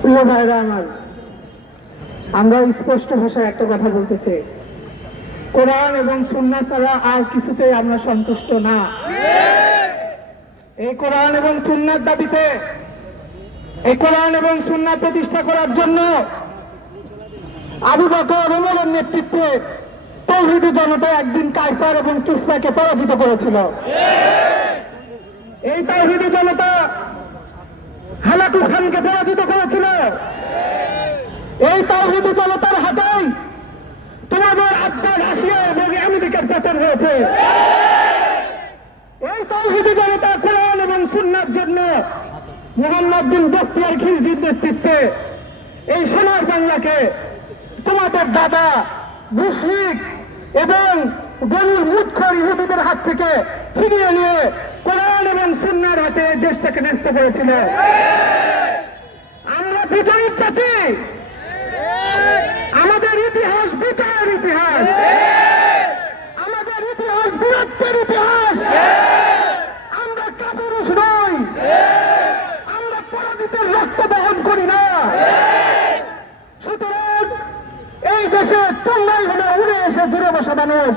প্রিয় ভাইরা আমার আমরা স্পষ্ট ভাষায় একটা কথা বলতেছি। কোরআন এবং সুন্না ছাড়া আর কিছুতে আমরা সন্তুষ্ট না। এই কোরআন এবং সুন্নার দাবিতে, এই কোরআন এবং সুন্না প্রতিষ্ঠা করার জন্য আবু বকর ওমরের নেতৃত্বে তৌহিদি জনতা একদিন কাইসার এবং কিসরাকে পরাজিত করেছিল। এই তৌহিদি জনতা হালাকু খানকে পরাজিত করেছিল। এই তৌহিদি জনতার হাতেই তোমাদের আব্বা রাশিয়া এবং আমেরিকার পতন হয়েছে। এই তৌহিদি জনতা কোরআন এবং সুন্নার জন্য মোহাম্মদ বিন বখতিয়ার খিলজির নেতৃত্বে এই সোনার বাংলাকে তোমাদের দাদা মুশরিক এবং গরুর মুৎখর ইহুদিদের হাত থেকে ছিনিয়ে নিয়ে কোরআন এবং সুন্নার হাতে দেশটাকে ন্যস্ত করেছিল। আমরা বিজয়ীর জাতি। আমাদের ইতিহাস বিজয়ের ইতিহাস। আমাদের ইতিহাস বীরত্বের ইতিহাস। আমরা কাপুরুষ নই। আমরা পরাজিতের রক্ত বহন করি না। সুতরাং এই দেশে তোমরাই হলে উড়ে এসে জুড়ে বসা মানুষ।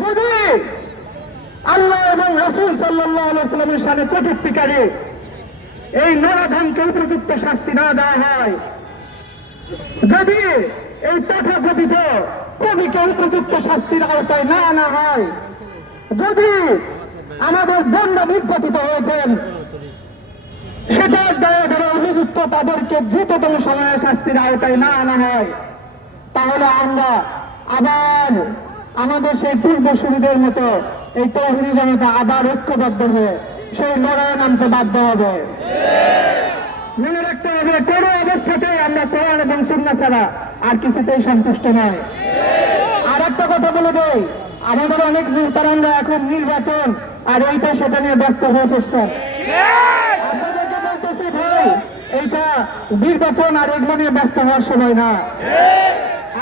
যদি আল্লাহ এবং রসুল সাল্লাহ সাল্লামের সামনে কটুক্তিকারী এই নরাধনকে উপযুক্ত শাস্তি না দেওয়া হয়। যদি এই তথাকথিত কবিকে উপযুক্ত শাস্তির আওতায় না আনা হয়, যদি আমাদের বন্যা নির্যাতিত হয়েছেন সেটার দায়ে যারা অভিযুক্ত তাদেরকে দ্রুততম সময়ে শাস্তির আওতায় না আনা হয়, তাহলে আমরা আবার আমাদের সেই পূর্বসূরীদের মতো এই তৌহিদি জনতা আবার ঐক্যবদ্ধ হয়ে সেই লড়াইয়ে নামতে বাধ্য হবে। মনে রাখতে হবে, কোনো অবস্থাতেই আমরা কোরআন এবং সুন্না ছাড়া আর কিছুতেই সন্তুষ্ট নয়। আর একটা কথা বলে দেই, আমাদের অনেক নির্তারণরা এখন নির্বাচন আর এইটা সেটা নিয়ে ব্যস্ত হয়ে ভাই, এইটা নির্বাচন আর এগুলো নিয়ে ব্যস্ত হওয়ার সময় না।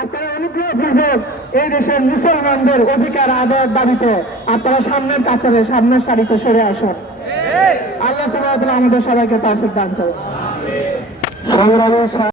আপনারা অনুগ্রহপূর্বক এই দেশের মুসলমানদের অধিকার আদায়ের দাবিতে আপনারা সামনের কাতারে, সামনের সারিতে সরে আসুন। আল্লাহ সবাই আমাদের সবাইকে তাফিক দান করুন।